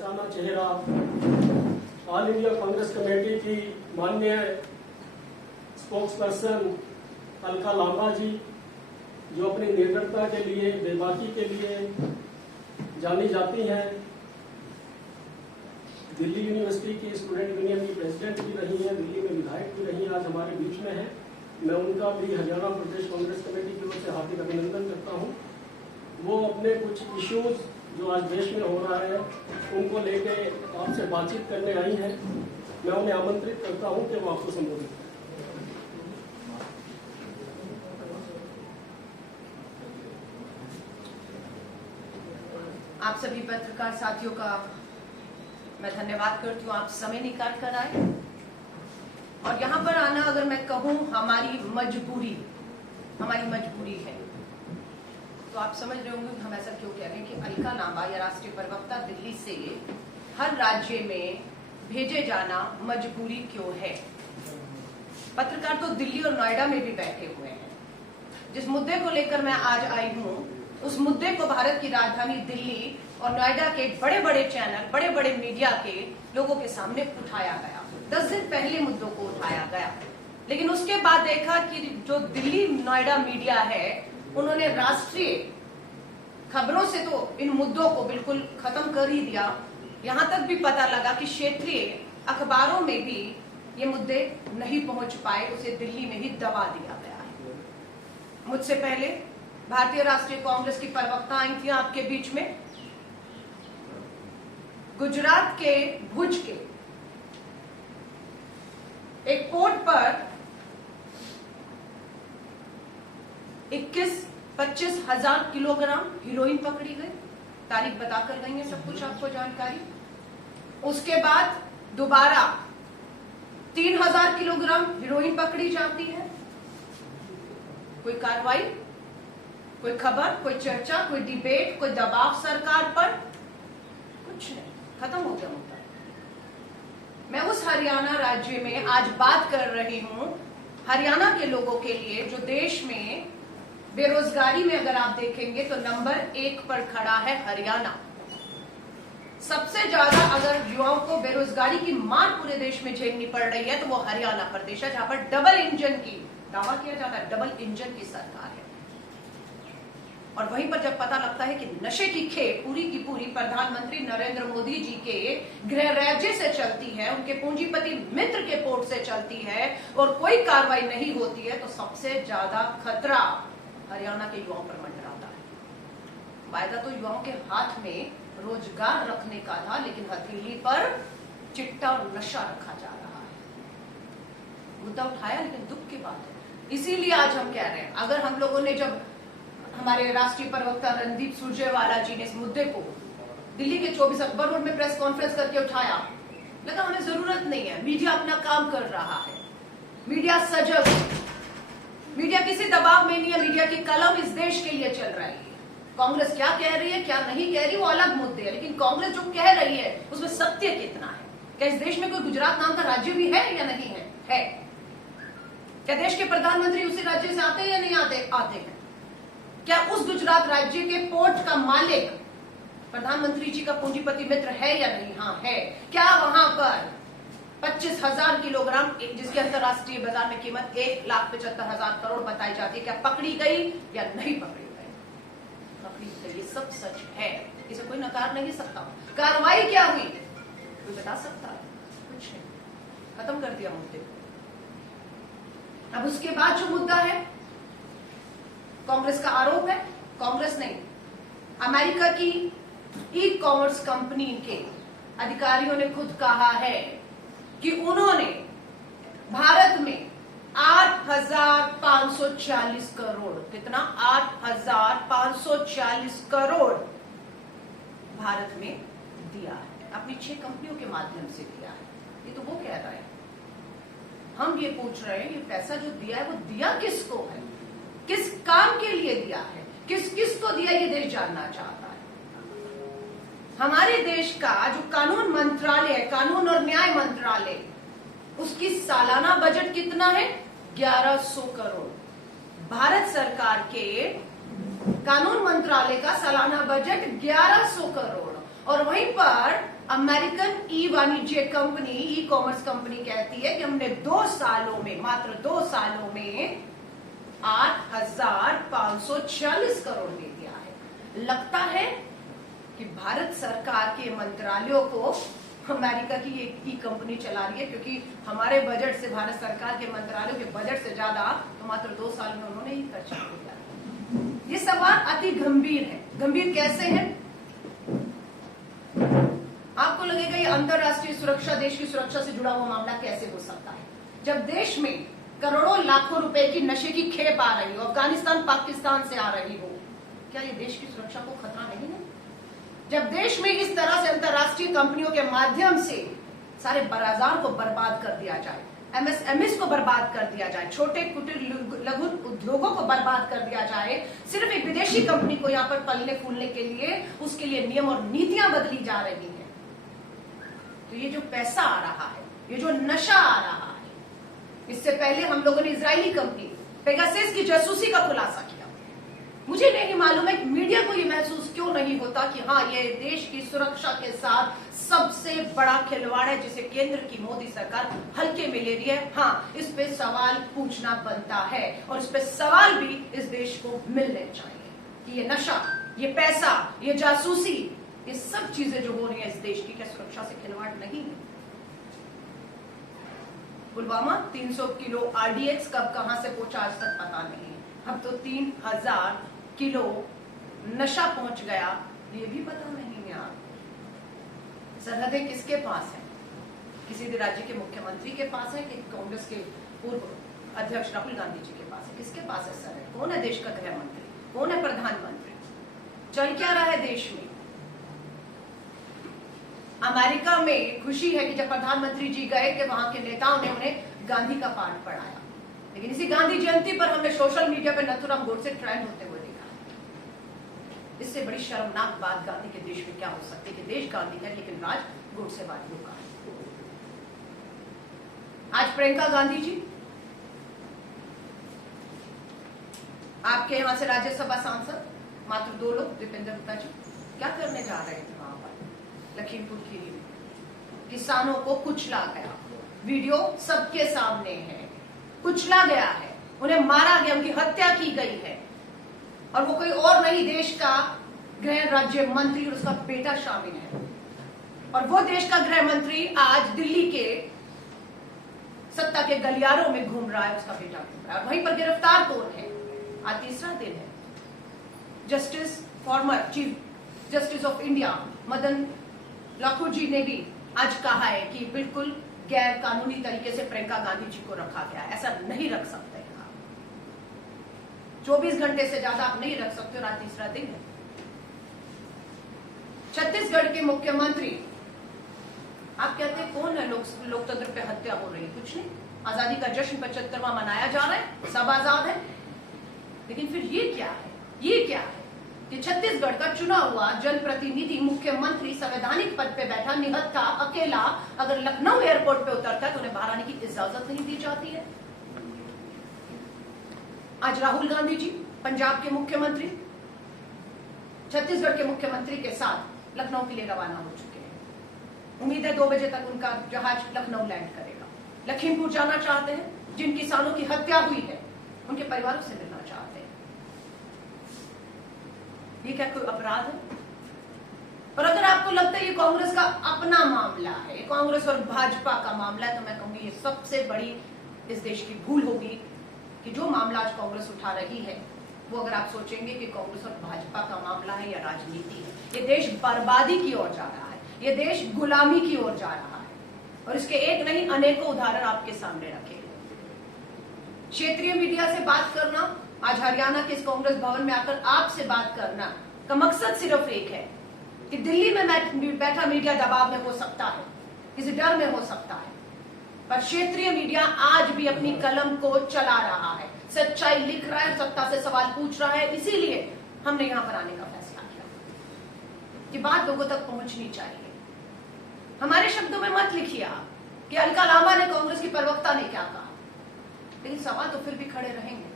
पहचाना चेहरा, all India Congress committee की माननीय स्पोक्स पर्सन अलका लांबा जी, जो अपनी निर्भरता के लिए, बेबाकी के लिए जानी जाती हैं। दिल्ली यूनिवर्सिटी की स्टूडेंट यूनियन की प्रेसिडेंट भी रही हैं, दिल्ली में विधायक भी रही हैं, आज हमारे बीच में हैं। मैं उनका भी हरियाणा प्रदेश कांग्रेस कमेटी की ओर से हार्दिक अभिनंदन करता हूं। वो अपने कुछ इश्यूज जो आज देश में हो रहा है उनको लेके आपसे बातचीत करने आई हैं। मैं उन्हें आमंत्रित करता हूं कि वो आपको संबोधित करें। आप सभी पत्रकार साथियों का मैं धन्यवाद करती हूँ, आप समय निकाल कर आए। और यहाँ पर आना, अगर मैं कहूँ, हमारी मजबूरी है। तो आप समझ रहे होंगे कि हम ऐसा क्यों कह रहे हैं कि अलका लांबा या राष्ट्रीय प्रवक्ता दिल्ली से हर राज्य में भेजे जाना मजबूरी क्यों है। पत्रकार तो दिल्ली और नोएडा में भी बैठे हुए हैं। जिस मुद्दे को लेकर मैं आज आई हूँ, उस मुद्दे को भारत की राजधानी दिल्ली और नोएडा के बड़े बड़े चैनल, बड़े बड़े मीडिया के लोगों के सामने उठाया गया। 10 दिन पहले मुद्दों को उठाया गया, लेकिन उसके बाद देखा कि जो दिल्ली नोएडा मीडिया है, उन्होंने राष्ट्रीय खबरों से तो इन मुद्दों को बिल्कुल खत्म कर ही दिया। यहां तक भी पता लगा कि क्षेत्रीय अखबारों में भी ये मुद्दे नहीं पहुंच पाए, उसे दिल्ली में ही दबा दिया गया है। मुझसे पहले भारतीय राष्ट्रीय कांग्रेस की प्रवक्ता आई थी आपके बीच में। गुजरात के भुज के एक पोर्ट पर 21-25 हजार किलोग्राम हीरोइन पकड़ी गई। तारीख बताकर गई है, सब कुछ आपको जानकारी। उसके बाद दोबारा 3000 किलोग्राम हीरोइन पकड़ी जाती है। कोई कार्रवाई, कोई खबर, कोई चर्चा, कोई डिबेट, कोई दबाव सरकार पर? कुछ नहीं, खत्म हो गया मुद्दा। मैं उस हरियाणा राज्य में आज बात कर रही हूं, हरियाणा के लोगों के लिए, जो देश में बेरोजगारी में अगर आप देखेंगे तो नंबर 1 पर खड़ा है हरियाणा। सबसे ज्यादा अगर युवाओं को बेरोजगारी की मार पूरे देश में झेलनी पड़ रही है तो वो हरियाणा प्रदेश है, जहां पर डबल इंजन की दावा किया जाता है, डबल इंजन की सरकार है। और वहीं पर जब पता लगता है कि नशे की खेप पूरी की पूरी प्रधानमंत्री नरेंद्र मोदी जी के गृह राज्य से चलती है, उनके पूंजीपति मित्र के पोर्ट से चलती है, और कोई कार्रवाई नहीं होती है, तो सबसे ज्यादा खतरा हरियाणा के युवाओं पर मंडराता है। वायदा तो युवाओं के हाथ में रोजगार रखने का था, लेकिन हथेली पर चिट्टा और नशा रखा जा रहा है। मुद्दा उठाया, लेकिन दुख की बात है। इसीलिए आज हम कह रहे हैं, अगर हम लोगों ने, जब हमारे राष्ट्रीय प्रवक्ता रणदीप सुरजेवाला जी ने इस मुद्दे को दिल्ली के 24 अकबर रोड में प्रेस कॉन्फ्रेंस करके उठाया, लगा हमें जरूरत नहीं है, मीडिया अपना काम कर रहा है, मीडिया सजग है, मीडिया किसी दबाव में नहीं है, मीडिया की कलम इस देश के लिए चल रही है। कांग्रेस क्या कह रही है, क्या नहीं कह रही, वो अलग मुद्दे है, लेकिन कांग्रेस जो कह रही है उसमें सत्य कितना है। क्या इस देश में कोई गुजरात नाम का राज्य भी है या नहीं है? है। क्या देश के प्रधानमंत्री उसी राज्य से आते हैं या नहीं आते? आते हैं। क्या उस गुजरात राज्य के पोर्ट का मालिक प्रधानमंत्री जी का पूंजीपति मित्र है या नहीं? हाँ, है। क्या वहां पर 25,000 किलोग्राम, जिसकी अंतरराष्ट्रीय बाजार में कीमत 1,75,000 करोड़ बताई जाती है, क्या पकड़ी गई या नहीं पकड़ी गई? पकड़ी गई, ये सब सच है, इसे कोई नकार नहीं सकता। कार्रवाई क्या हुई, कोई बता सकता है? कुछ नहीं, खत्म कर दिया मुद्दे को। अब उसके बाद जो मुद्दा है, कांग्रेस का आरोप है, कांग्रेस नहीं, अमेरिका की ई कॉमर्स कंपनी के अधिकारियों ने खुद कहा है कि उन्होंने भारत में 8,540 करोड़, कितना? 8,540 करोड़ भारत में दिया है, अपनी 6 कंपनियों के माध्यम से दिया है। ये तो वो कह रहा है। हम ये पूछ रहे हैं, ये पैसा जो दिया है वो दिया किसको है, किस काम के लिए दिया है, किस किस को दिया, ये देश जानना चाहता है। हमारे देश का जो कानून मंत्रालय है, कानून और न्याय मंत्रालय, उसकी सालाना बजट कितना है? 1100 करोड़। भारत सरकार के कानून मंत्रालय का सालाना बजट 1100 करोड़, और वहीं पर अमेरिकन ई वाणिज्य कंपनी, ई कॉमर्स कंपनी कहती है कि हमने 2 सालों में, मात्र 2 सालों में 8,546 करोड़ दे दिया है। लगता है कि भारत सरकार के मंत्रालयों को अमेरिका की एक ई कंपनी चला रही है, क्योंकि हमारे बजट से, भारत सरकार के मंत्रालयों के बजट से ज्यादा तो मात्र 2 साल में उन्होंने ही खर्च किया। ये सवाल अति गंभीर है। गंभीर कैसे है? आपको लगेगा ये अंतरराष्ट्रीय सुरक्षा, देश की सुरक्षा से जुड़ा हुआ मामला कैसे हो सकता है, जब देश में करोड़ों लाखों रुपए की नशे की खेप आ रही हो, अफगानिस्तान पाकिस्तान से आ रही हो, क्या ये देश की सुरक्षा को खतरा नहीं है? जब देश में इस तरह से अंतरराष्ट्रीय कंपनियों के माध्यम से सारे बाजार को बर्बाद कर दिया जाए, एमएसएमई को बर्बाद कर दिया जाए, छोटे कुटीर लघु उद्योगों को बर्बाद कर दिया जाए, सिर्फ एक विदेशी कंपनी को यहाँ पर पलने फूलने के लिए, उसके लिए नियम और नीतियां बदली जा रही हैं, तो ये जो पैसा आ रहा है, ये जो नशा आ रहा है, इससे पहले हम लोगों ने इजरायली कंपनी पेगासस की जासूसी का खुलासा किया। मुझे नहीं मालूम है मीडिया को ये महसूस क्यों नहीं होता कि हाँ, ये देश की सुरक्षा के साथ सबसे बड़ा खिलवाड़ है, जिसे केंद्र की मोदी सरकार हल्के में ले रही है। हाँ, इस पे सवाल पूछना बनता है, और इस पे सवाल भी इस देश को मिलने चाहिए कि ये नशा, ये पैसा, ये जासूसी, ये सब चीजें जो हो रही है इस देश की, क्या सुरक्षा से खिलवाड़ नहीं है? पुलवामा 300 किलो आरडीएक्स कब कहां से पहुंचा आज तक पता नहीं है। अब तो 3000 किलो नशा पहुंच गया, ये भी पता नहीं है। आप सरहदें किसके पास है? किसी भी राज्य के मुख्यमंत्री के पास है कि कांग्रेस के पूर्व अध्यक्ष राहुल गांधी जी के पास है? किसके पास है सरहद? कौन है देश का गृह मंत्री? कौन है प्रधानमंत्री? चल क्या रहा है देश में? अमेरिका में खुशी है कि जब प्रधानमंत्री जी गए कि वहां के नेताओं ने उन्हें गांधी का पाठ पढ़ाया, लेकिन इसी गांधी जयंती पर हमने सोशल मीडिया पर नथुराम गोडसे ट्रेंड होते हुए देखा। इससे बड़ी शर्मनाक बात गांधी के देश में क्या हो सकती है कि देश गांधी का लेकिन राज गोडसेवादियों का है। आज प्रियंका गांधी जी, आपके यहां से राज्यसभा सांसद मात्र 2 लोग, दीपेंद्र गुप्ता जी, क्या करने जा रहे थे वहां पर लखीमपुर खीरी में? किसानों को कुचला गया, वीडियो सबके सामने है, कुचला गया है, उन्हें मारा गया, उनकी हत्या की गई है, और वो कोई और नहीं, देश का गृह राज्य मंत्री और उसका बेटा शामिल है। और वो देश का गृह मंत्री आज दिल्ली के सत्ता के गलियारों में घूम रहा है, उसका बेटा घूम रहा है, और वहीं पर गिरफ्तार कौन है? आज तीसरा दिन है। Justice, former chief justice of India Madan Lokur ji ने भी आज कहा है कि बिल्कुल गैर कानूनी तरीके से प्रियंका गांधी जी को रखा गया है, ऐसा नहीं रख सकते हैं आप। 24 घंटे से ज्यादा आप नहीं रख सकते, और आज तीसरा दिन है। छत्तीसगढ़ के मुख्यमंत्री, आप कहते हैं कौन है लोकतंत्र पे हत्या हो रही है? कुछ नहीं, आजादी का जश्न 75वां मनाया जा रहा है, सब आजाद है, लेकिन फिर ये क्या है? ये क्या है कि छत्तीसगढ़ का चुना हुआ जनप्रतिनिधि मुख्यमंत्री संवैधानिक पद पे बैठा निहत्था अकेला अगर लखनऊ एयरपोर्ट पे उतरता है तो उन्हें बाहर आने की इजाजत नहीं दी जाती है। आज राहुल गांधी जी, पंजाब के मुख्यमंत्री, छत्तीसगढ़ के मुख्यमंत्री के साथ लखनऊ के लिए रवाना हो चुके हैं। उम्मीद है 2 बजे तक उनका जहाज लखनऊ लैंड करेगा। लखीमपुर जाना चाहते हैं, जिन किसानों की हत्या हुई है उनके परिवारों से मिलना चाहते हैं। ये क्या कोई अपराध है? और अगर आपको लगता है ये कांग्रेस का अपना मामला है, कांग्रेस और भाजपा का मामला है, तो मैं कहूंगी ये सबसे बड़ी इस देश की भूल होगी कि जो मामला आज कांग्रेस उठा रही है वो अगर आप सोचेंगे कि कांग्रेस और भाजपा का मामला है या राजनीति है। ये देश बर्बादी की ओर जा रहा है, ये देश गुलामी की ओर जा रहा है, और इसके एक नहीं अनेकों उदाहरण आपके सामने रखे। क्षेत्रीय मीडिया से बात करना, आज हरियाणा के इस कांग्रेस भवन में आकर आपसे बात करना का मकसद सिर्फ एक है कि दिल्ली में बैठा मीडिया दबाव में हो सकता है, किसी डर में हो सकता है, पर क्षेत्रीय मीडिया आज भी अपनी कलम को चला रहा है, सच्चाई लिख रहा है, सत्ता से सवाल पूछ रहा है। इसीलिए हमने यहां पर आने का फैसला किया कि बात लोगों तक पहुंचनी चाहिए। हमारे शब्दों में मत लिखिए आप कि अलका लांबा ने, कांग्रेस की प्रवक्ता ने क्या कहा, लेकिन सवाल तो फिर भी खड़े रहेंगे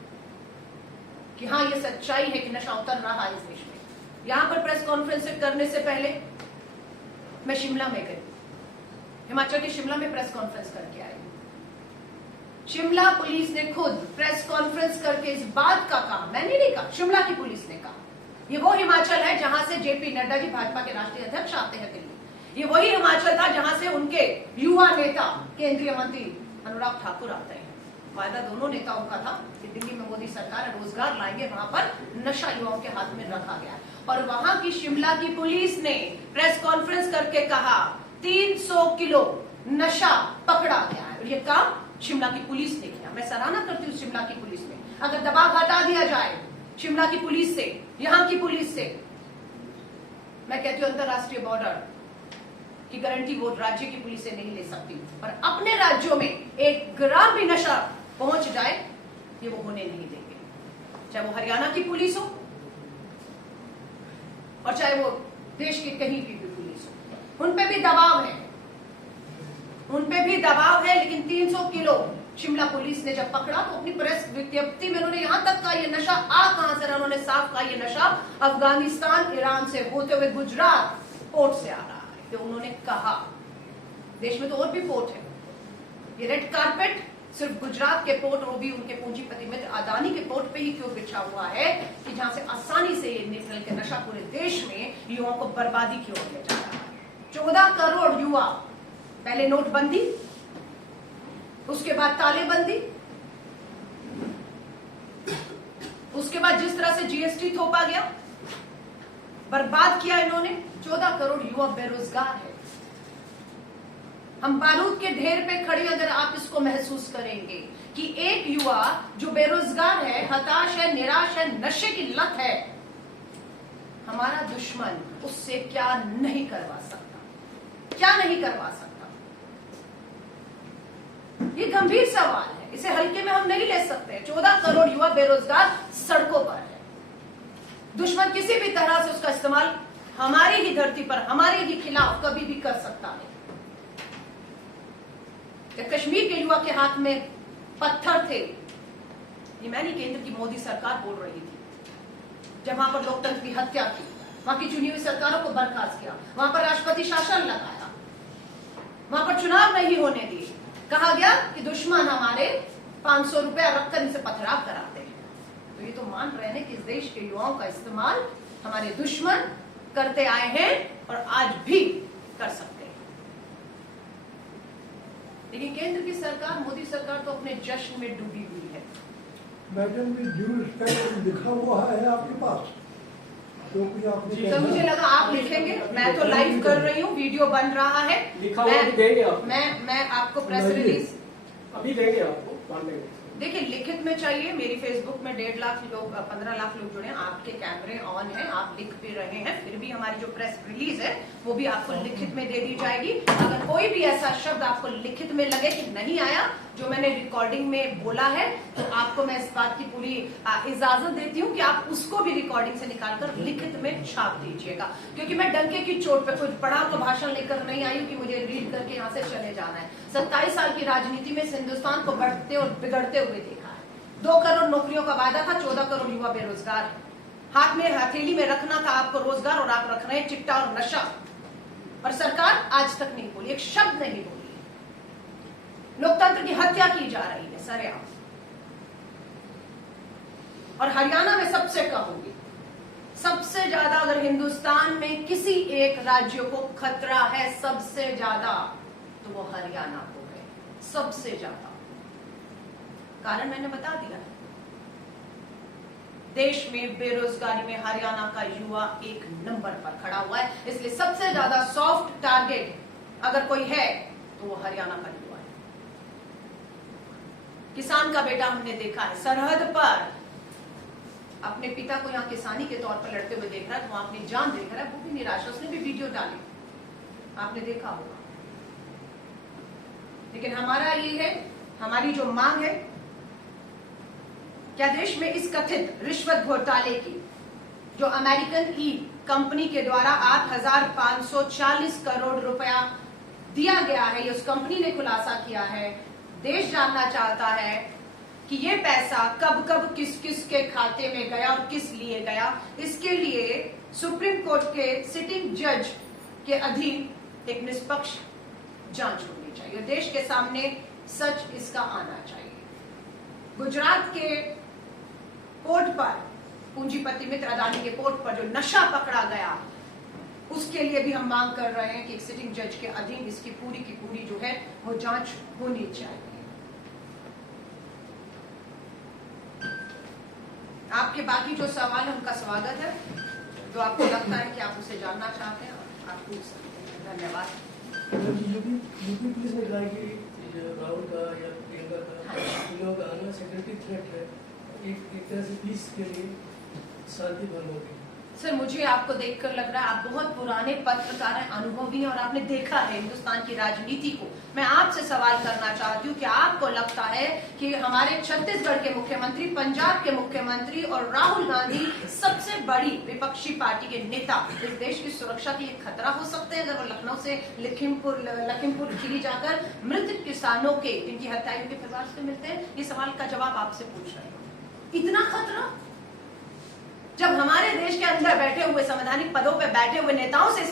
कि हाँ, ये सच्चाई है कि नशा उतर रहा है इस देश में। यहां पर प्रेस कॉन्फ्रेंस करने से पहले मैं शिमला में गई, हिमाचल के शिमला में प्रेस कॉन्फ्रेंस करके आई। शिमला पुलिस ने खुद प्रेस कॉन्फ्रेंस करके इस बात का कहा, मैंने नहीं कहा, शिमला की पुलिस ने कहा, ये वो हिमाचल है जहां से जेपी नड्डा जी भाजपा के राष्ट्रीय अध्यक्ष आते हैं दिल्ली। ये वही हिमाचल था जहां से उनके युवा नेता केंद्रीय मंत्री अनुराग ठाकुर आते हैं। वायदा दोनों नेताओं का था कि दिल्ली में मोदी सरकार रोजगार लाएंगे, वहां पर नशा युवाओं के हाथ में रखा गया। और वहां की शिमला की पुलिस ने प्रेस कॉन्फ्रेंस करके कहा 300 किलो नशा पकड़ा गया है। और ये काम शिमला की पुलिस ने किया। मैं सराहना करती हूँ शिमला की पुलिस में। अगर दबाव हटा दिया जाए शिमला की पुलिस से, यहां की पुलिस से, मैं कहती हूँ अंतरराष्ट्रीय बॉर्डर की गारंटी वो राज्य की पुलिस से नहीं ले सकती, पर अपने राज्यों में 1 ग्राम भी नशा पहुंच जाए ये वो होने नहीं देंगे। चाहे वो हरियाणा की पुलिस हो और चाहे वो देश की कहीं की भी पुलिस हो, उन पे भी दबाव है, उन पे भी दबाव है। लेकिन 300 किलो शिमला पुलिस ने जब पकड़ा तो अपनी प्रेस विज्ञप्ति में उन्होंने यहां तक कहा ये नशा कहां से रहा, उन्होंने साफ कहा ये नशा अफगानिस्तान, ईरान से होते हुए गुजरात पोर्ट से आ रहा है। तो उन्होंने कहा देश में तो और भी पोर्ट है, ये रेड कारपेट सिर्फ गुजरात के पोर्ट और वो भी उनके पूंजीपति मित्र अदानी के पोर्ट पे ही क्यों बिछा हुआ है कि जहां से आसानी से ये निकल के नशा पूरे देश में युवाओं को बर्बादी की ओर ले जा रहा है। 14 करोड़ युवा, पहले नोटबंदी, उसके बाद तालेबंदी, उसके बाद जिस तरह से जीएसटी थोपा गया, बर्बाद किया इन्होंने। 14 करोड़ युवा बेरोजगार है। हम बारूद के ढेर पे खड़े अगर आप इसको महसूस करेंगे कि एक युवा जो बेरोजगार है, हताश है, निराश है, नशे की लत है, हमारा दुश्मन उससे क्या नहीं करवा सकता, क्या नहीं करवा सकता। ये गंभीर सवाल है, इसे हल्के में हम नहीं ले सकते। 14 करोड़ युवा बेरोजगार सड़कों पर है। दुश्मन किसी भी तरह से उसका इस्तेमाल हमारी ही धरती पर हमारे ही खिलाफ कभी भी कर सकता है। कश्मीर के युवा के हाथ में पत्थर थे, ये मैं नहीं, केंद्र की मोदी सरकार बोल रही थी। जब वहां पर लोकतंत्र की हत्या की, वहां की चुनी हुई सरकारों को बर्खास्त किया, वहां पर राष्ट्रपति शासन लगाया, वहां पर चुनाव नहीं होने दिए, कहा गया कि दुश्मन हमारे 500 रुपया रखकर इनसे पथराव कराते हैं। तो ये तो मान रहे हैं कि इस देश के युवाओं का इस्तेमाल हमारे दुश्मन करते आए हैं और आज भी कर सकते हैं। लेकिन केंद्र की सरकार, मोदी सरकार तो अपने जश्न में डूबी हुई है। मैडम भी ड्यूज लिखा हुआ है आपके पास, तो तो मुझे लगा आप लिखेंगे। मैं तो लाइव कर रही हूँ, वीडियो बन रहा है, लिखा हुआ भी देंगे आप। मैं आपको प्रेस रिलीज अभी देंगे आपको, बाद में। देखिए लिखित में चाहिए। मेरी फेसबुक में 1.5 लाख लोग, 15 लाख लोग जुड़े हैं, आपके कैमरे ऑन हैं, आप लिख भी रहे हैं, फिर भी हमारी जो प्रेस रिलीज है वो भी आपको लिखित में दे दी जाएगी। अगर कोई भी ऐसा शब्द आपको लिखित में लगे कि नहीं आया जो मैंने रिकॉर्डिंग में बोला है, तो आपको मैं इस बात की पूरी इजाजत देती हूँ कि आप उसको भी रिकॉर्डिंग से निकालकर लिखित में छाप दीजिएगा। क्योंकि मैं डंके की चोट पे कुछ पढ़ा हुआ भाषण लेकर नहीं आई हूँ कि मुझे रीड करके यहाँ से चले जाना है। 27 साल की राजनीति में हिंदुस्तान को बढ़ते और बिगड़ते हुए देखा है। 2 करोड़ नौकरियों का वादा था, 14 करोड़ युवा बेरोजगार है। हाथ में हथेली में रखना था आपको रोजगार और आप रख रहे हैं चिट्टा और नशा। और सरकार आज तक नहीं बोली, एक शब्द नहीं बोली। लोकतंत्र की हत्या की जा रही है सरेआम। और हरियाणा में सबसे कहूंगी, सबसे ज्यादा अगर हिंदुस्तान में किसी एक राज्य को खतरा है सबसे ज्यादा, तो वो हरियाणा को है, सबसे ज्यादा। कारण मैंने बता दिया है, देश में बेरोजगारी में हरियाणा का युवा 1 नंबर पर खड़ा हुआ है। इसलिए सबसे ज्यादा सॉफ्ट टारगेट अगर कोई है तो वो हरियाणा का युवा है। किसान का बेटा हमने देखा है सरहद पर अपने पिता को यहाँ किसानी के तौर पर लड़ते हुए देख रहा है, तो वहां अपनी जान देख रहा है, वो भी निराशा। उसने भी वीडियो डाली, आपने देखा होगा। लेकिन हमारा ये है, हमारी जो मांग है, क्या देश में इस कथित रिश्वत घोटाले की जो अमेरिकन ई कंपनी के द्वारा 8,540 करोड़ रुपया दिया गया है, ये उस कंपनी ने खुलासा किया है। देश जानना चाहता है कि ये पैसा कब कब किस किस के खाते में गया और किस लिए गया। इसके लिए सुप्रीम कोर्ट के सिटिंग जज के अधीन एक निष्पक्ष जांच होनी चाहिए। देश के सामने सच इसका आना चाहिए। गुजरात के पोर्ट पर, पूंजीपति मित्र अदानी के पोर्ट पर जो नशा पकड़ा गया, उसके लिए भी हम मांग कर रहे हैं कि एक सिटिंग जज के अधीन इसकी पूरी की पूरी जो है वो जांच होनी चाहिए। आपके बाकी जो सवाल है उनका स्वागत है, जो आपको लगता है कि आप उसे जानना चाहते हैं आप पूछ सकते हैं। धन्यवाद। यूपी पुलिस ने कहा कि राहुल का या प्रियंका का इन लोगों का आना सिक्योरिटी थ्रेट है, एक तरह से पीस के लिए शांति भंग होगी। सर, मुझे आपको देखकर लग रहा है आप बहुत पुराने पत्रकार हैं, अनुभवी हैं और आपने देखा है हिंदुस्तान की राजनीति को। मैं आपसे सवाल करना चाहती हूँ कि आपको लगता है कि हमारे छत्तीसगढ़ के मुख्यमंत्री, पंजाब के मुख्यमंत्री और राहुल गांधी सबसे बड़ी विपक्षी पार्टी के नेता इस देश की सुरक्षा के लिए खतरा हो सकते हैं अगर वो लखनऊ से लखीमपुर खीरी जाकर मृत किसानों के, जिनकी हत्याएं उनके परिवार से मिलते हैं? ये सवाल का जवाब आपसे पूछ रहे हैं। इतना खतरा जब हमारे देश के अंदर बैठे हुए संवैधानिक पदों पर बैठे हुए नेताओं से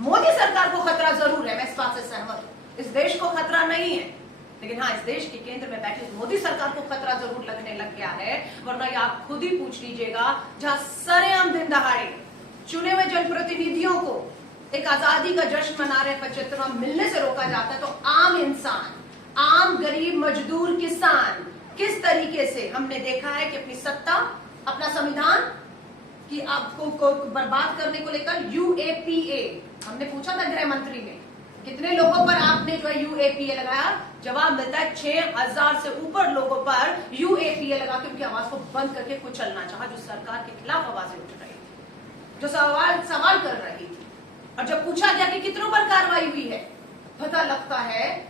मोदी सरकार को खतरा जरूर है, मैं इस बात से सहमत हूं। इस देश को खतरा नहीं है, लेकिन हाँ, इस देश के केंद्र में बैठे मोदी सरकार को खतरा जरूर लगने लग गया है। वरना ये आप खुद ही पूछ लीजिएगा, जहां सरेआम दिन दहाड़े चुने हुए जनप्रतिनिधियों को एक आजादी का जश्न मना रहे 75वां मिलने से रोका जाता है, तो आम इंसान, आम गरीब मजदूर किसान किस तरीके से हमने देखा है कि अपनी सत्ता, अपना संविधान कि आपको बर्बाद करने को लेकर यूएपीए, हमने पूछा था गृह मंत्री में कितने लोगों पर आपने जो है यूएपीए लगाया, जवाब मिलता है 6000 से ऊपर लोगों पर यूएपीए लगा के उनकी आवाज को बंद करके कुचलना चाहा, जो सरकार के खिलाफ आवाजें उठ रही थी, जो सवाल कर रही थी। और जब पूछा गया कि कितनों पर कार्रवाई हुई है, पता लगता है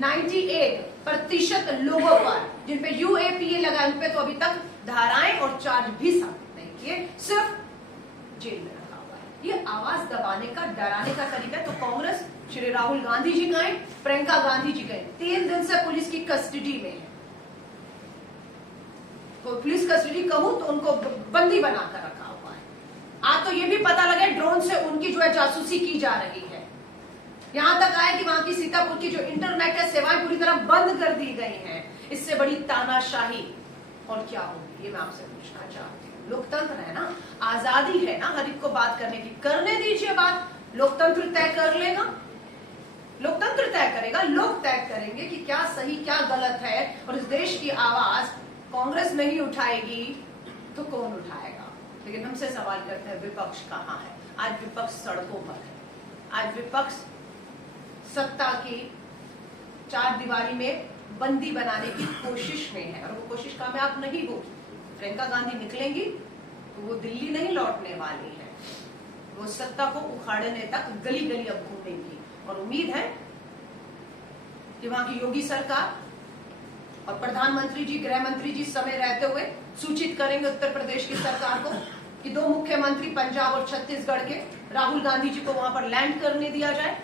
98% लोगों पर जिन पे यूएपीए लगा, उन पे तो अभी तक धाराएं और चार्ज भी साबित नहीं किए, सिर्फ जेल में रखा हुआ है। ये आवाज दबाने का, डराने का तरीका है। तो कांग्रेस, श्री राहुल गांधी जी गए, प्रियंका गांधी जी गए, 3 दिन से पुलिस की कस्टडी में है। तो पुलिस कस्टडी कहूं तो उनको बंदी बनाकर रखा हुआ है। आज तो ये भी पता लगे ड्रोन से उनकी जो है जासूसी की जा रही है। यहां तक आया कि वहां की सीतापुर की जो इंटरनेट है सेवाएं पूरी तरह बंद कर दी गई हैं। इससे बड़ी तानाशाही और क्या होगी, ये मैं आपसे पूछना चाहती हूँ। लोकतंत्र है ना, आजादी है ना हर एक को बात करने की, करने दीजिए बात। लोकतंत्र तय कर लेगा, लोकतंत्र तय करेगा, लोग तय करेंगे कि क्या सही क्या गलत है। और इस देश की आवाज कांग्रेस नहीं उठाएगी तो कौन उठाएगा? लेकिन हमसे सवाल करते हैं, विपक्ष कहाँ है? आज विपक्ष सड़कों पर है। आज विपक्ष सत्ता की चार दीवारी में बंदी बनाने की कोशिश में है और वो कोशिश कामयाब नहीं होगी। प्रियंका गांधी निकलेंगी तो वो दिल्ली नहीं लौटने वाली है, वो सत्ता को उखाड़ने तक गली गली अब घूमेंगी। और उम्मीद है कि वहां की योगी सरकार और प्रधानमंत्री जी, गृह मंत्री जी समय रहते हुए सूचित करेंगे उत्तर प्रदेश की सरकार को कि 2 मुख्यमंत्री पंजाब और छत्तीसगढ़ के, राहुल गांधी जी को वहां पर लैंड करने दिया जाए,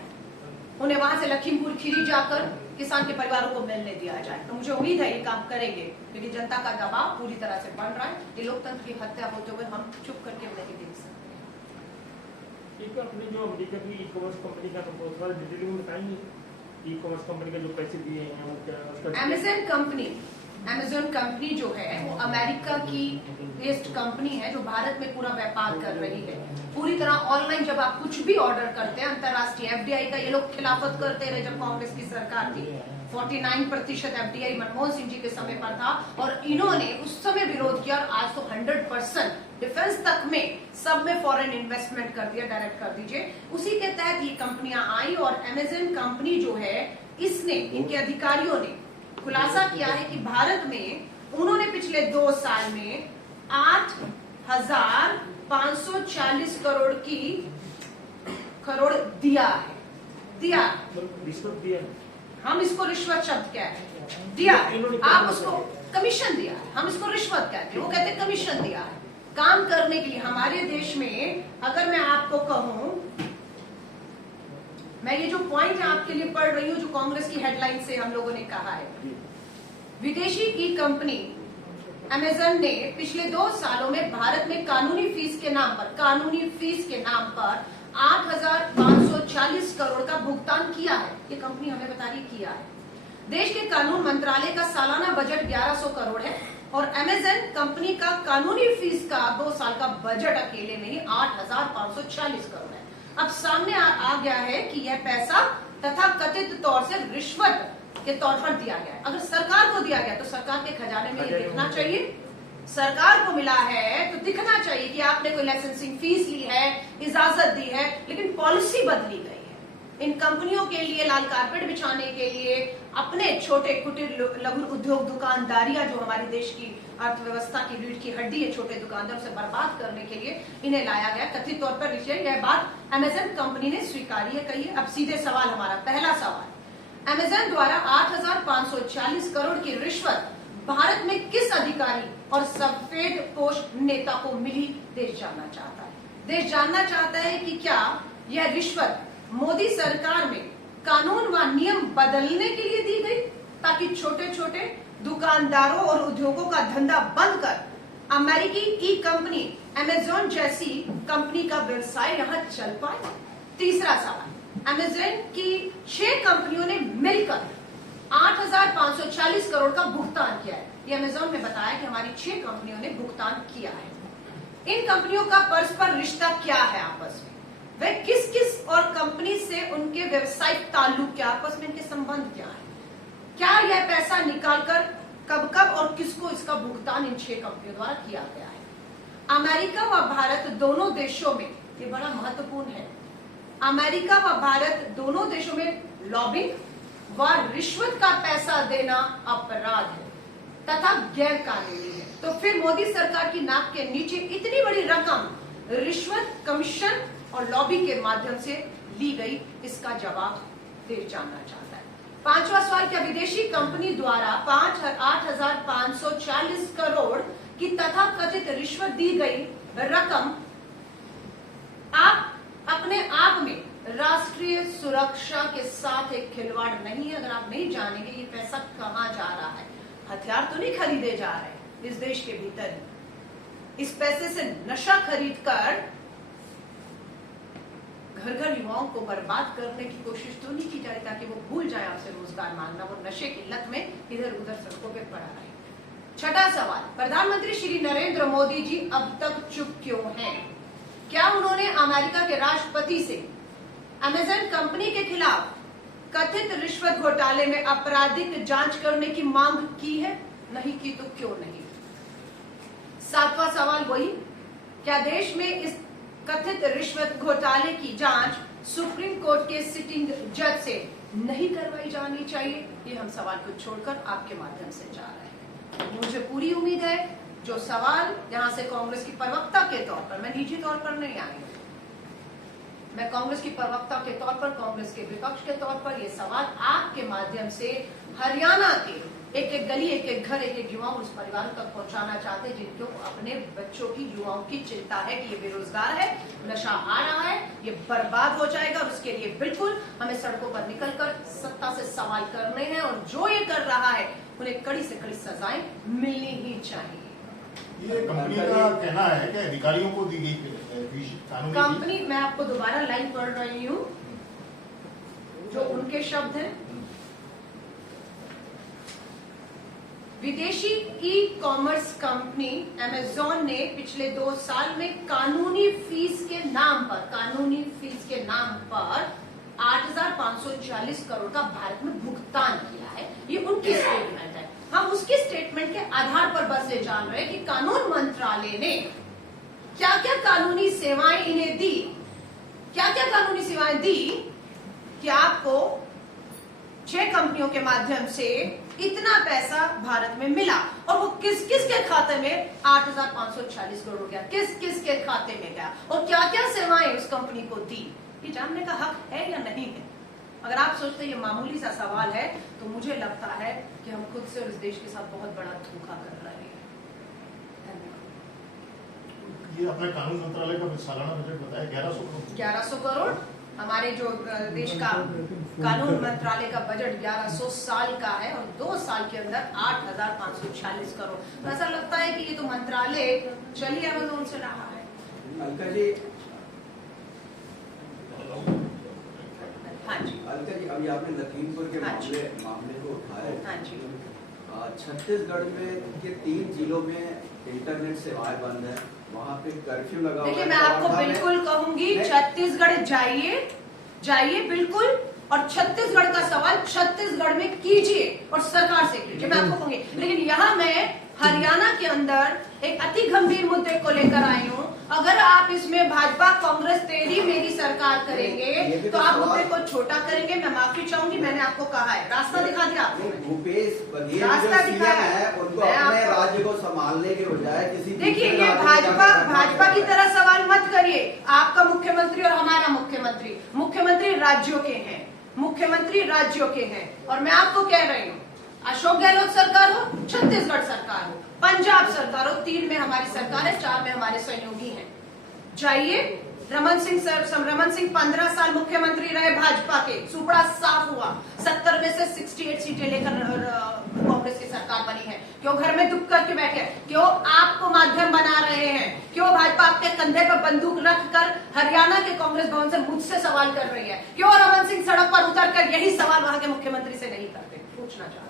उन्हें वहां से लखीमपुर खीरी जाकर किसान के परिवारों को मिलने दिया जाए। तो मुझे उम्मीद है ये काम करेंगे, क्योंकि जनता का दबाव पूरी तरह से बढ़ रहा है। ये लोकतंत्र की हत्या होते हुए हम चुप करके नहीं देख सकते। एक अपनी जो अमेरिका की ई कॉमर्स कंपनी का प्रपोजल डिटेल में बताएंगे, ई कॉमर्स कंपनी के जो पैसे दिए हैं वो क्या उसका? अमेज़न कंपनी जो है वो अमेरिका की बेस्ड कंपनी है जो भारत में पूरा व्यापार कर रही है। पूरी तरह ऑनलाइन जब आप कुछ भी ऑर्डर करते हैं, अंतरराष्ट्रीय एफडीआई का ये लोग खिलाफत करते रहे जब कांग्रेस की सरकार थी। 49% एफडीआई मनमोहन सिंह जी के समय पर था और इन्होंने उस समय विरोध किया और आज तो 100% डिफेंस तक में सब में फॉरेन इन्वेस्टमेंट कर दिया, डायरेक्ट कर दीजिए। उसी के तहत ये कंपनियां आई और अमेज़न कंपनी जो है इसने, इनके अधिकारियों ने खुलासा किया है कि भारत में उन्होंने पिछले 2 साल में 8,540 करोड़ दिया। रिश्वत दिया, हम इसको रिश्वत शब्द कहते हैं, दिया। आप उसको कमीशन दिया, हम इसको रिश्वत कहते हैं, वो कहते हैं कमीशन दिया है काम करने के लिए। हमारे देश में अगर मैं आपको कहूं, मैं ये जो पॉइंट आपके लिए पढ़ रही हूँ जो कांग्रेस की हेडलाइन से हम लोगों ने कहा है, विदेशी ई कंपनी अमेज़न ने पिछले 2 सालों में भारत में कानूनी फीस के नाम पर 8,540 करोड़ का भुगतान किया है। ये कंपनी हमें बता रही किया है। देश के कानून मंत्रालय का सालाना बजट 1100 करोड़ है और अमेज़न कंपनी का कानूनी फीस का 2 साल का बजट अकेले में ही 8,540 करोड़ है। अब सामने आ गया है कि यह पैसा तथा कथित तौर से रिश्वत के तौर पर दिया गया है। अगर सरकार को दिया गया तो सरकार के खजाने में ये दिखना चाहिए। सरकार को मिला है तो दिखना चाहिए कि आपने कोई लाइसेंसिंग फीस ली है, इजाजत दी है, लेकिन पॉलिसी बदली गई है। इन कंपनियों के लिए लाल कारपेट बिछाने के लिए, अपने छोटे कुटीर लघु उद्योग दुकानदारियां जो हमारे देश की अर्थव्यवस्था की रीढ़ की हड्डी है, छोटे दुकानदारों से बर्बाद करने के लिए इन्हें लाया गया। कथित तौर पर यह बात अमेज़न कंपनी ने स्वीकारी है। कही अब सीधे सवाल, हमारा पहला सवाल, अमेज़न द्वारा 8,540 करोड़ की रिश्वत भारत में किस अधिकारी और सफेद पोश नेता को मिली? देश जानना चाहता है। देश जानना चाहता है कि क्या यह रिश्वत मोदी सरकार में कानून व नियम बदलने के लिए दी गई ताकि छोटे छोटे दुकानदारों और उद्योगों का धंधा बंद कर अमेरिकी ई कंपनी अमेज़न जैसी कंपनी का व्यवसाय यहां चल पाए? तीसरा सवाल, अमेज़न की 6 कंपनियों ने मिलकर 8,540 करोड़ का भुगतान किया है। ये अमेज़न ने बताया कि हमारी 6 कंपनियों ने भुगतान किया है। इन कंपनियों का परस्पर रिश्ता क्या है आपस में? वे किस किस और कंपनी से उनके व्यवसायिक ताल्लुक क्या, आपस में इनके संबंध क्या है? क्या यह पैसा निकालकर कब कब और किसको इसका भुगतान इन 6 कंपनियों द्वारा किया गया है? अमेरिका व भारत दोनों देशों में, ये बड़ा महत्वपूर्ण है, अमेरिका व भारत दोनों देशों में लॉबिंग व रिश्वत का पैसा देना अपराध है तथा गैर कानूनी है। तो फिर मोदी सरकार की नाक के नीचे इतनी बड़ी रकम रिश्वत, कमीशन और लॉबी के माध्यम से ली गई, इसका जवाब देश जानना चाहता है। 5वां सवाल, क्या विदेशी कंपनी द्वारा 8,540 करोड़ की तथाकथित रिश्वत दी गई रकम आप अपने आप में राष्ट्रीय सुरक्षा के साथ एक खिलवाड़ नहीं है? अगर आप नहीं जानेंगे ये पैसा कहां जा रहा है, हथियार तो नहीं खरीदे जा रहे इस देश के भीतर ही। इस पैसे से नशा खरीद कर घर घर युवाओं को बर्बाद करने की कोशिश तो नहीं की जा रही ताकि वो भूल जाए आपसे रोजगार मांगना, वो नशे की लत में इधर उधर सड़कों पे पड़ा रहे। 6वां सवाल, प्रधानमंत्री श्री नरेंद्र मोदी जी अब तक चुप क्यों हैं? क्या उन्होंने अमेरिका के राष्ट्रपति से अमेज़न कंपनी के खिलाफ कथित रिश्वत घोटाले में आपराधिक जांच करने की मांग की है? नहीं की तो क्यों नहीं? 7वां सवाल वही, क्या देश में इस कथित रिश्वत घोटाले की जांच सुप्रीम कोर्ट के सिटिंग जज से नहीं करवाई जानी चाहिए? ये हम सवाल को छोड़कर आपके माध्यम से जा रहे हैं। मुझे पूरी उम्मीद है जो सवाल यहां से कांग्रेस की प्रवक्ता के तौर पर, मैं निजी तौर पर नहीं आई, मैं कांग्रेस की प्रवक्ता के तौर पर, कांग्रेस के विपक्ष के तौर पर ये सवाल आपके माध्यम से हरियाणा के एक एक गली, एक एक घर, एक एक युवाओं, उस परिवार तक पहुंचाना चाहते जिनको अपने बच्चों की, युवाओं की चिंता है कि ये बेरोजगार है, नशा आ रहा है, ये बर्बाद हो जाएगा और उसके लिए बिल्कुल हमें सड़कों पर निकलकर सत्ता से सवाल करने हैं और जो ये कर रहा है उन्हें कड़ी से कड़ी सजाएं मिलनी ही चाहिए। ये कंपनी का कहना है कि अधिकारियों को दी गई कंपनी, मैं आपको दोबारा लाइन पढ़ रही हूँ जो उनके शब्द हैं। विदेशी ई कॉमर्स कंपनी अमेज़न ने पिछले 2 साल में कानूनी फीस के नाम पर 8,540 करोड़ का भारत में भुगतान किया है। ये उनकी स्टेटमेंट है। हम उसकी स्टेटमेंट के आधार पर बस ये जान रहे हैं कि कानून मंत्रालय ने क्या क्या कानूनी सेवाएं इन्हें दी, क्या क्या कानूनी सेवाएं दी कि आपको 6 कंपनियों के माध्यम से इतना पैसा भारत में मिला और वो किस किस के खाते में 8,540 करोड़ गया, किस किस के खाते में गया और क्या क्या सेवाएं उस कंपनी को दी, ये जानने का हक है या नहीं है? अगर आप सोचते हैं ये मामूली सा सवाल है तो मुझे लगता है कि हम खुद से और इस देश के साथ बहुत बड़ा धोखा कर रहे हैं। ये अपने कानून मंत्रालय का सालाना बजट बताया 1100 करोड़। हमारे जो देश का कानून मंत्रालय का बजट 1100 साल का है और 2 साल के अंदर 8,540 करोड़। तो ऐसा लगता है कि ये तो मंत्रालय चलिए अमेज़न से रहा है। अलका जी, अलका जी, अभी आपने लखीमपुर के हाँ जी। मामले को उठाया। हाँ जी। छत्तीसगढ़ में के 3 जिलों में इंटरनेट सेवाएं बंद है, वहाँ पे कर्फ्यू लगा हुआ है। देखिए, मैं आपको कवर्धा में- बिल्कुल कहूंगी, नहीं। छत्तीसगढ़ जाइए बिल्कुल, और छत्तीसगढ़ का सवाल छत्तीसगढ़ में कीजिए और सरकार से कीजिए, मैं आपको कहूंगी। लेकिन यहाँ मैं हरियाणा के अंदर एक अति गंभीर मुद्दे को लेकर आई हूँ। अगर आप इसमें भाजपा कांग्रेस तेरी मेरी सरकार ये करेंगे भी तो तो आप सवाल- मुद्दे को छोटा करेंगे। मैं माफी चाहूंगी, मैंने आपको कहा है, रास्ता दिखा दिया आपको। भूपेश बघेल रास्ता जो सीएम दिखाया। है, उनको मैं अपने आपको- राज्य को संभालने के बजाय किसी देखिए, दूसरे ये राज्य में जाकर करना भाजपा की चाहता है। तरह सवाल मत करिए। आपका मुख्यमंत्री और हमारा मुख्यमंत्री राज्यों के हैं, मुख्यमंत्री राज्यों के हैं। और मैं आपको कह रही हूँ, अशोक गहलोत सरकार हो, छत्तीसगढ़ सरकार हो, पंजाब सरकार हो, 3 में हमारी सरकार है, 4 में हमारे सहयोगी हैं। जाइए, रमन सिंह 15 साल मुख्यमंत्री रहे भाजपा के, सुपड़ा साफ हुआ। 70 में से 68 सीटें लेकर कांग्रेस की सरकार बनी है। क्यों घर में दुख करके बैठे? क्यों आपको माध्यम बना रहे हैं? क्यों भाजपा आपके कंधे पर बंदूक रखकर हरियाणा के कांग्रेस भवन से मुझसे सवाल कर रही है? क्यों रमन सिंह सड़क पर उतरकर यही सवाल वहां के मुख्यमंत्री से नहीं करते? पूछना चाहती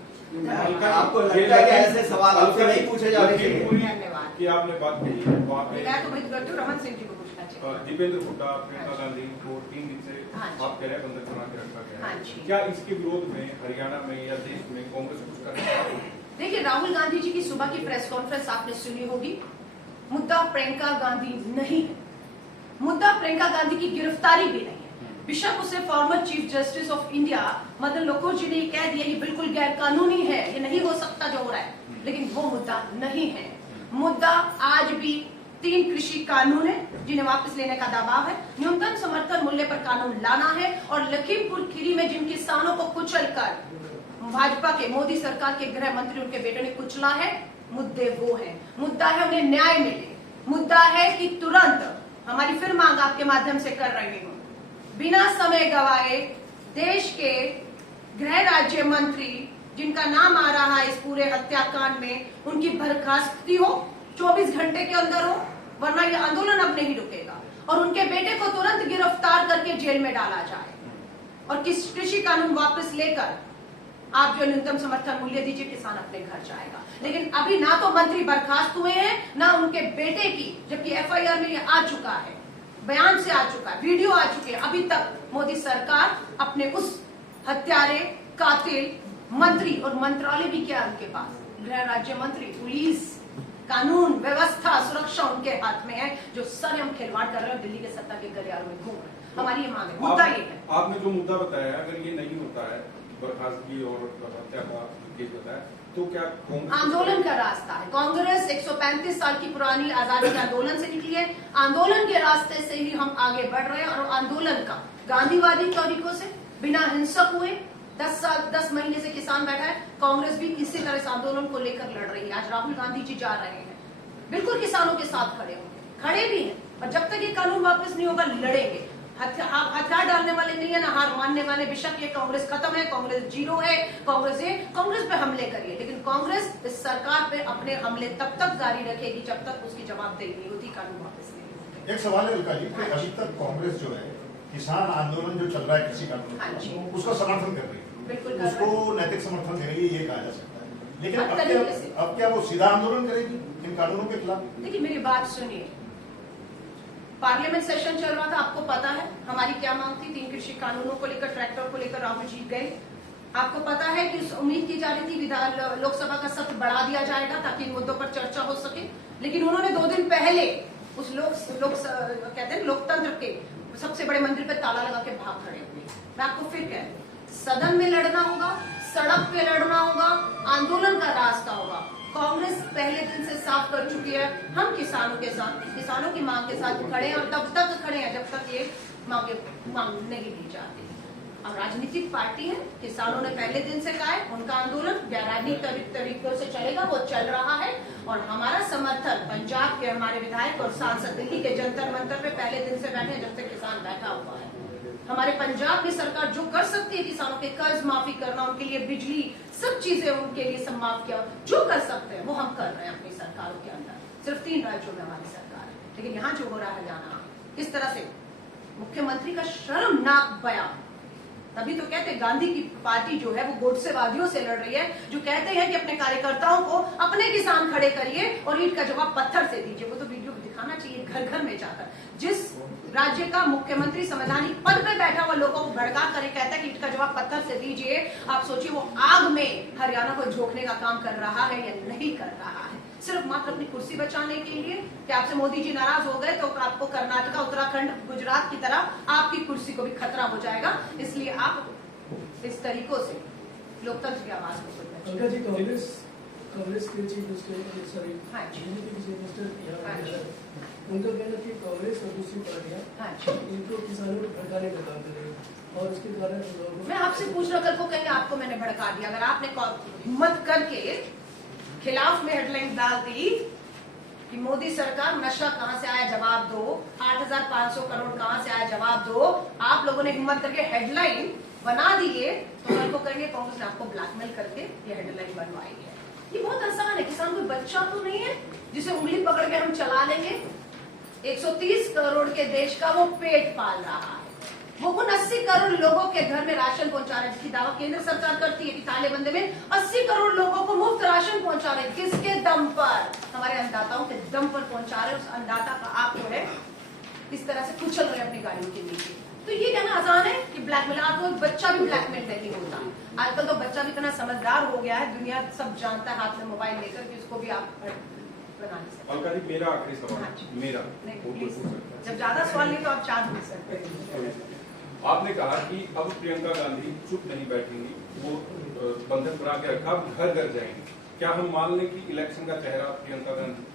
आपको लगता है कि ऐसे सवाल आपसे नहीं पूछे जाने चाहिए? धन्यवाद। कि आपने बात कही है वहाँ पे मैं तो वही करती हूँ, रमन सिंह जी को पूछना चाहिए। दीपेंद्र हुड्डा, प्रियंका गांधी को 3 दिन से हाँ जी। आप कह रहे हैं बंधक बना के रखा गया हाँ है। जी। क्या इसके विरोध में हरियाणा में या देश में कांग्रेस कुछ कर रही है? देखिए, राहुल गांधी जी की सुबह की प्रेस कॉन्फ्रेंस आपने सुनी होगी। मुद्दा प्रियंका गांधी नहीं है, मुद्दा प्रियंका गांधी की गिरफ्तारी भी नहीं है। बेशक उसे former chief justice of India Madan Lokur ji ने कह दिया ये बिल्कुल गैर कानूनी है, ये नहीं हो सकता जो हो रहा है, लेकिन वो मुद्दा नहीं है। मुद्दा आज भी 3 कृषि कानून है जिन्हें वापस लेने का दबाव है, न्यूनतम समर्थन मूल्य पर कानून लाना है, और लखीमपुर खीरी में जिन किसानों को कुचलकर भाजपा के मोदी सरकार के गृह मंत्री उनके बेटे ने कुचला है, मुद्दे वो है। मुद्दा है उन्हें न्याय मिले, मुद्दा है कि तुरंत, हमारी फिर मांग आपके माध्यम से कर रही हूं, बिना समय गवाए देश के गृह राज्य मंत्री जिनका नाम आ रहा है इस पूरे हत्याकांड में, उनकी बर्खास्तगी हो, 24 घंटे के अंदर हो, वरना ये आंदोलन अब नहीं रुकेगा। और उनके बेटे को तुरंत गिरफ्तार करके जेल में डाला जाए, और कृषि कानून वापस लेकर आप जो न्यूनतम समर्थन मूल्य दीजिए, किसान अपने घर जाएगा। लेकिन अभी ना तो मंत्री बर्खास्त हुए हैं, ना उनके बेटे की, जबकि एफआईआर में ये आ चुका है, बयान से आ चुका है, वीडियो आ चुके हैं। अभी तक मोदी सरकार अपने उस हत्यारे, कातिल मंत्री, और मंत्रालय भी क्या उनके पास, गृह राज्य मंत्री, पुलिस, कानून व्यवस्था, सुरक्षा उनके हाथ में है, जो सरम खिलवाड़ कर रहे हैं, दिल्ली के सत्ता के गलियारों में घूम रहे हैं। हमारी ये मांग है, मुद्दा ये है। आपने जो मुद्दा बताया, अगर ये नहीं होता है, बर्खास्तगी और हत्या का केस बताया, तो क्या कांग्रेस आंदोलन का रास्ता है। कांग्रेस 135 साल की पुरानी आजादी के आंदोलन से निकली है, आंदोलन के रास्ते से ही हम आगे बढ़ रहे हैं, और आंदोलन का गांधीवादी तरीकों से, बिना हिंसक हुए, 10 महीने से किसान बैठा है, कांग्रेस भी इसी तरह इस आंदोलन को लेकर लड़ रही है। आज राहुल गांधी जी जा रहे हैं, बिल्कुल किसानों के साथ खड़े होंगे, खड़े भी हैं, और जब तक ये कानून वापस नहीं होगा लड़ेंगे। हथियार डालने वाले नहीं है, ना हार मानने वाले। बेशक ये कांग्रेस खत्म है, कांग्रेस जीरो है, कांग्रेस पे हमले करिए, लेकिन कांग्रेस इस सरकार पे अपने हमले तब तक जारी रखेगी जब तक उसकी जवाबदेही नहीं होती, कानून वापस नहीं होते। एक सवाल है अलका जी कि अभी तक कांग्रेस जो है किसान आंदोलन जो चल रहा है कृषि हाँ जी। कानून, उसका समर्थन कर रही है, बिल्कुल कर उसको रहे हैं। नैतिक समर्थन दे रही है, ये कहा जा सकता है। लेकिन हर तरीके से। अब क्या वो सीधा आंदोलन करेगी इन कानूनों के खिलाफ? देखिए, मेरी बात सुनिए, पार्लियामेंट सेशन चल रहा था, आपको पता है हमारी क्या मांग थी। 3 कृषि कानूनों को लेकर, ट्रैक्टर को लेकर राहुल जी गए। आपको पता है कि उम्मीद की जा रही थी लोकसभा का सत्र बढ़ा दिया जाएगा ताकि इन मुद्दों पर चर्चा हो सके, लेकिन उन्होंने 2 दिन पहले उस कहते हैं लोकतंत्र के सबसे बड़े मंदिर पे ताला लगा के भाग खड़े हुए। मैं आपको फिर कह रही हूं, सदन में लड़ना होगा, सड़क पे लड़ना होगा, आंदोलन का रास्ता होगा। कांग्रेस पहले दिन से साफ कर चुकी है, हम किसानों के साथ, किसानों की मांग के साथ खड़े हैं, और तब तक खड़े हैं जब तक ये मांग नहीं दी जाती। अब राजनीतिक पार्टी है, किसानों ने पहले दिन से कहा है, उनका आंदोलन राजनीतिक तरीकों से चलेगा, वो चल रहा है, और हमारा समर्थन पंजाब के हमारे विधायक और सांसद दिल्ली के जंतर मंतर पे पहले दिन से बैठे जब तक किसान बैठा हुआ है। हमारे पंजाब की सरकार जो कर सकती है, किसानों के कर्ज माफी करना, उनके लिए बिजली, सब चीजें उनके लिए सब माफ किया, जो कर सकते हैं वो हम कर रहे हैं अपनी सरकारों के अंदर। सिर्फ 3 राज्यों में हमारी सरकार है, लेकिन यहाँ जो हो रहा है हरियाणा, किस तरह से मुख्यमंत्री का शर्मनाक बयान, तभी तो कहते हैं गांधी की पार्टी जो है वो गोडसेवादियों से लड़ रही है, जो कहते हैं कि अपने कार्यकर्ताओं को अपने किसान खड़े करिए और ईंट का जवाब पत्थर से दीजिए। वो तो वीडियो दिखाना चाहिए घर घर में जाकर। जिस राज्य का मुख्यमंत्री संवैधानिक पद पे बैठा हुआ लोगों को भड़का कर कहता है कि ईंट का जवाब पत्थर से दीजिए, आप सोचिए वो आग में हरियाणा को झोंकने का काम कर रहा है या नहीं कर रहा है, सिर्फ मात्र अपनी कुर्सी बचाने के लिए। कि आपसे मोदी जी नाराज हो गए तो आपको कर्नाटका, उत्तराखंड, गुजरात की तरह आपकी कुर्सी को भी खतरा हो जाएगा। इसलिए आप इस तरीकों से लोकतंत्र की आवाज को पंकज जी, कांग्रेस के चीफ मिनिस्टर, सॉरी हाँ जी। बीजेपी के चीफ मिनिस्टर हाँ जी। यहाँ उनका कहना है कि कांग्रेस और दूसरी पार्टियां हाँ जी। इनको किसानों को भड़काने का काम कर रही है और उसके कारण लोगों मैं आपसे पूछ रहा, कल को कहेंगे आपको मैंने भड़का दिया। अगर आपने हिम्मत करके खिलाफ में हेडलाइन डाल दी कि मोदी सरकार नशा कहां से आया जवाब दो, 8,500 करोड़ कहां से आया जवाब दो, आप लोगों ने हिम्मत करके हेडलाइन बना दिए, तो कल को कहेंगे कांग्रेस ने आपको ब्लैकमेल करके ये हेडलाइन बनवाई है। ये बहुत आसान है, किसान कोई बच्चा तो नहीं है जिसे उंगली पकड़ के हम चला लेंगे। 130 करोड़ के देश का वो पेट पाल रहा है, वो उन 80 करोड़ लोगों के घर में राशन पहुंचा रहे हैं, जिसकी दावा केंद्र सरकार करती है कि तालेबंदी में 80 करोड़ लोगों को मुफ्त राशन पहुंचा रहे हैं। किसके दम पर? हमारे अन्नदाताओं के दम पर पहुंचा रहे हैं। उस अन्नदाता का आप जो है इस तरह से कुचल रहे अपनी गाड़ियों के नीचे। तो ये कहना आसान है कि ब्लैकमेल, आपको बच्चा भी ब्लैकमेल नहीं होता। आजकल तो बच्चा भी इतना समझदार हो गया है, दुनिया सब जानता है हाथ में मोबाइल लेकर कि उसको भी आप बना नहीं सकते। अलका जी, मेरा आखिरी सवाल, हाँ जी। मेरा नहीं, वो कोई प्लीज। पूछ सकता है। जब ज्यादा सवाल नहीं तो आप 4 पूछ सकते हैं। आपने कहा कि अब प्रियंका गांधी चुप नहीं बैठेंगी, वो बंधक बना के रखा, अब घर घर जाएंगे। क्या हम मान लें कि इलेक्शन का चेहरा प्रियंका गांधी?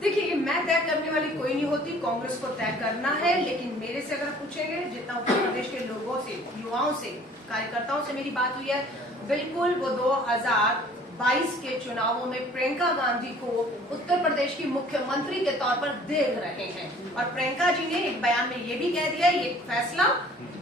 देखिए, मैं तय करने वाली कोई नहीं होती, कांग्रेस को तय करना है। लेकिन मेरे से अगर पूछेंगे, जितना उत्तर प्रदेश के लोगों से, युवाओं से, कार्यकर्ताओं से मेरी बात हुई है, बिल्कुल वो 2022 के चुनावों में प्रियंका गांधी को उत्तर प्रदेश की मुख्यमंत्री के तौर पर देख रहे हैं। और प्रियंका जी ने एक बयान में ये भी कह दिया है, ये फैसला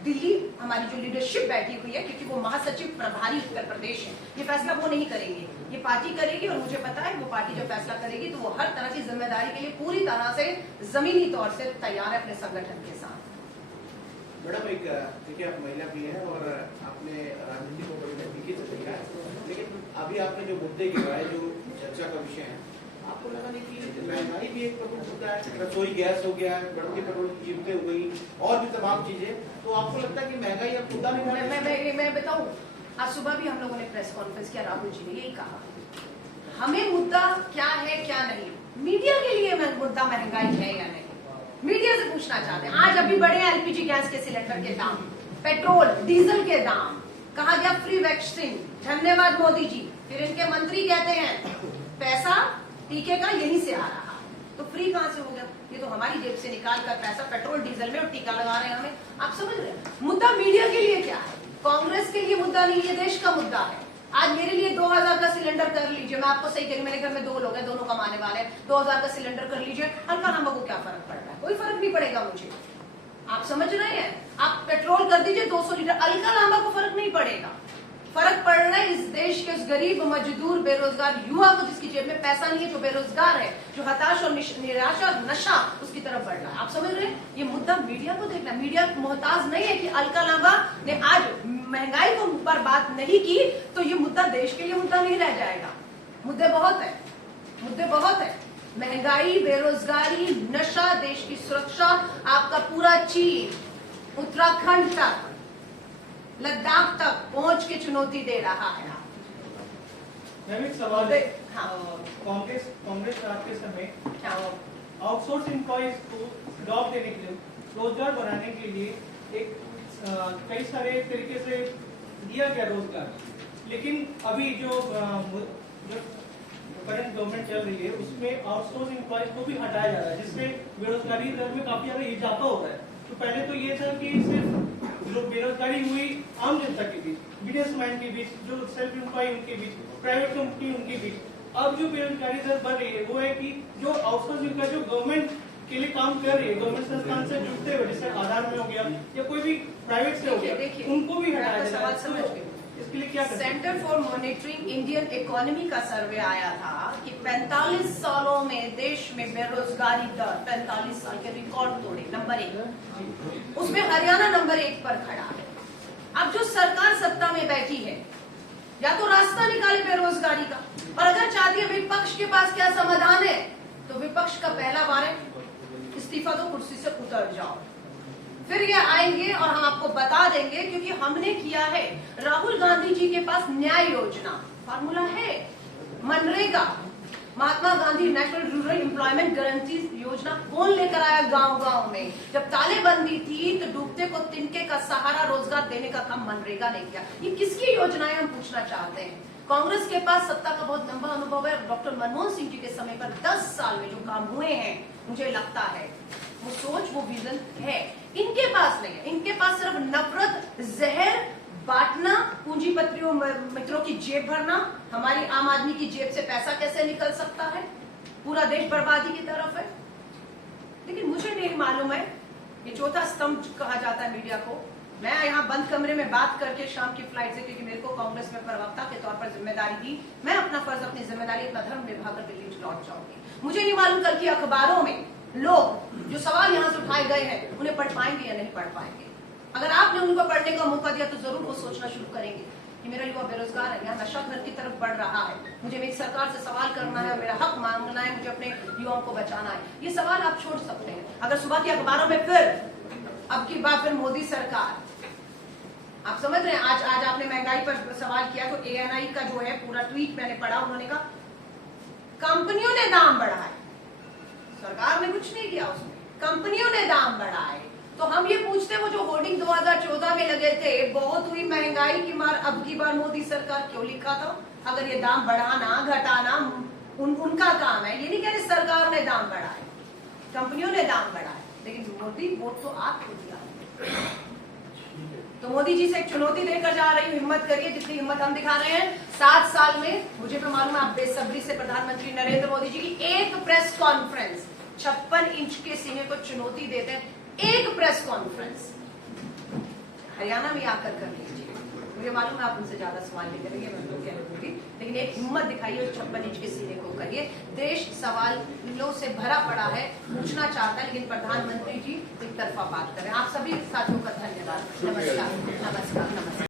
दिल्ली हमारी जो लीडरशिप बैठी हुई है, क्योंकि वो महासचिव प्रभारी उत्तर प्रदेश है, ये फैसला वो नहीं करेंगे, ये पार्टी करेगी। और मुझे पता है वो पार्टी जब फैसला करेगी तो वो हर तरह की जिम्मेदारी के लिए पूरी तरह से जमीनी तौर से तैयार है अपने संगठन के साथ। मैडम, एक देखिए, आप महिला भी हैं और आपने राजनीति को बड़ी नजदीकी से देखा है, लेकिन अभी आपने जो मुद्दे गिराए, जो चर्चा का विषय है, आपको लगा नहीं कि महंगाई भी एक प्रमुख मुद्दा है? रसोई गैस हो गया, बढ़ती पेट्रोल की कीमतें हो गई और भी तमाम चीजें, तो आपको लगता है कि महंगाई अब मुद्दा नहीं? मैं बताऊं, आज सुबह भी हम लोगों ने प्रेस कॉन्फ्रेंस किया, राहुल जी ने यही कहा, हमें मुद्दा क्या है क्या नहीं, मीडिया के लिए मुद्दा महंगाई है या नहीं, मीडिया से पूछना चाहते हैं। आज अभी बढ़े एलपीजी गैस के सिलेंडर के दाम, पेट्रोल डीजल के दाम, कहा गया फ्री वैक्सीन, धन्यवाद मोदी जी। फिर इनके मंत्री कहते हैं पैसा टीके का यहीं से आ रहा, तो फ्री कहां से हो गया? ये तो हमारी जेब से निकाल कर पैसा पेट्रोल डीजल में और टीका लगा रहे हैं हमें। आप समझ रहे हैं मुद्दा मीडिया के लिए क्या है, कांग्रेस के लिए मुद्दा नहीं, ये देश का मुद्दा है। आज मेरे लिए 2000 का सिलेंडर कर लीजिए, मैं आपको सही कह रही हूं, मेरे घर में 2 लोग हैं, दोनों कमाने वाले हैं, 2000 का सिलेंडर कर लीजिए, अलका लांबा को क्या फर्क पड़ रहा है? कोई फर्क नहीं पड़ेगा मुझे। आप समझ रहे हैं? आप पेट्रोल कर दीजिए 200 लीटर, अलका लांबा को फर्क नहीं पड़ेगा। फर्क पड़ रहा है इस देश के उस गरीब, मजदूर, बेरोजगार युवा को, जिसकी जेब में पैसा नहीं है, जो बेरोजगार है, जो हताश और निराशा और नशा उसकी तरफ बढ़ रहा है। आप समझ रहे हैं? ये मुद्दा मीडिया को देखना, मीडिया मोहताज नहीं है कि अलका लांबा ने आज महंगाई को पर बात नहीं की तो ये मुद्दा देश के लिए मुद्दा नहीं रह जाएगा। मुद्दे बहुत है, मुद्दे बहुत है, महंगाई, बेरोजगारी, नशा, देश की सुरक्षा, आपका पूरा चीन उत्तराखंड तक, लद्दाख तक पहुंच के चुनौती दे रहा है। मैम, एक सवाल है, हाँ। कांग्रेस राज के समय आउटसोर्स एम्प्लॉइज को जॉब देने के लिए, रोजगार बनाने के लिए एक कई सारे तरीके से दिया गया रोजगार, लेकिन अभी जो करंट गवर्नमेंट चल रही है उसमें आउटसोर्स एम्प्लॉइज को भी हटाया जा रहा है, जिससे बेरोजगारी दर में काफी ज्यादा इजाफा हो रहा है। तो पहले तो ये था कि सिर्फ जो बेरोजगारी हुई आम जनता के बीच, बिजनेसमैन के बीच, जो सेल्फ एम्प्लॉय उनके बीच, प्राइवेट कंपनी उनके बीच, अब जो बेरोजगारी दर बढ़ रही है वो है कि जो आउटसोर्सिंग का जो गवर्नमेंट के लिए काम कर रही है, गवर्नमेंट संस्थान से जुड़ते हुए, जैसे आधार में हो गया या कोई भी प्राइवेट से हो गया, उनको भी हटाया जा रहा है। इसके लिए क्या centre for monitoring Indian economy का सर्वे आया था कि 45 सालों में देश में बेरोजगारी दर 45 साल के रिकॉर्ड तोड़े, नंबर 1, उसमें हरियाणा नंबर 1 पर खड़ा है। अब जो सरकार सत्ता में बैठी है, या तो रास्ता निकाले बेरोजगारी का, और अगर चाहती है विपक्ष के पास क्या समाधान है, तो विपक्ष का पहला वार है इस्तीफा दो, कुर्सी से उतर जाओ। फिर ये आएंगे और हम आपको बता देंगे, क्योंकि हमने किया है। राहुल गांधी जी के पास न्याय योजना फार्मूला है, मनरेगा, Mahatma Gandhi national rural employment guarantee योजना कौन लेकर आया गांव गांव में? जब तालेबंदी थी तो डूबते को तिनके का सहारा रोजगार देने का काम मनरेगा ने किया। ये किसकी योजनाएं हम पूछना चाहते हैं। कांग्रेस के पास सत्ता का बहुत लंबा अनुभव है। डॉक्टर मनमोहन सिंह जी के समय पर 10 साल में जो काम हुए हैं, मुझे लगता है वो सोच, वो विजन है। इनके पास नहीं है। इनके पास सिर्फ नफरत, जहर बांटना, पूंजीपतियों मित्रों की जेब भरना, हमारी आम आदमी की जेब से पैसा कैसे निकल सकता है, पूरा देश बर्बादी की तरफ है। लेकिन मुझे नहीं मालूम है, ये चौथा स्तंभ कहा जाता है मीडिया को। मैं यहाँ बंद कमरे में बात करके शाम की फ्लाइट से, क्योंकि मेरे को कांग्रेस में प्रवक्ता के तौर पर जिम्मेदारी दी, मैं अपना फर्ज, अपनी जिम्मेदारी, अपना धर्म निभाकर दिल्ली लौट जाऊंगी। मुझे नहीं मालूम कल की अखबारों में लोग जो सवाल यहाँ से उठाए गए हैं उन्हें पढ़ पाएंगे या नहीं पढ़ पाएंगे। अगर आपने उनको पढ़ने का मौका दिया तो जरूर वो सोचना शुरू करेंगे कि मेरा युवा बेरोजगार है, यहाँ नशा घर की तरफ बढ़ रहा है, मुझे मेरी सरकार से सवाल करना है, मेरा हक मांगना है, मुझे अपने युवाओं को बचाना है। ये सवाल आप छोड़ सकते हैं। अगर सुबह की अखबारों में फिर अब की बात, फिर मोदी सरकार, आप समझ रहे हैं, आज आपने महंगाई पर सवाल किया तो ANI का जो है पूरा ट्वीट मैंने पढ़ा, उन्होंने कहा कंपनियों ने दाम बढ़ाए, सरकार ने कुछ नहीं किया, उसमें कंपनियों ने दाम बढ़ाए। तो हम ये पूछते, वो जो होर्डिंग 2014 में लगे थे, बहुत हुई महंगाई की मार, अब की बार मोदी सरकार क्यों लिखा था? अगर ये दाम बढ़ाना घटाना उनका काम है, ये नहीं कह रहे सरकार ने दाम बढ़ाए, कंपनियों ने दाम बढ़ाए, लेकिन मोदी वोट तो आपको दिया। तो मोदी जी से एक चुनौती देकर जा रही हूँ, हिम्मत करिए, जितनी हिम्मत हम दिखा रहे हैं। 7 साल में मुझे तो मालूम है आप बेसब्री से प्रधानमंत्री नरेंद्र मोदी जी की एक प्रेस कॉन्फ्रेंस 56 इंच के सीने को चुनौती देते हैं, एक प्रेस कॉन्फ्रेंस हरियाणा में आकर कर लीजिए। मुझे मालूम है आप उनसे ज्यादा सवाल नहीं करेंगे, मैं तो कह दूंगी, लेकिन एक हिम्मत दिखाइए, 56 इंच के सीने को करिए। देश सवालों से भरा पड़ा है, पूछना चाहता है, लेकिन प्रधानमंत्री जी एक तरफा बात करें। आप सभी साथियों का धन्यवाद। नमस्कार, नमस्कार, नमस्कार।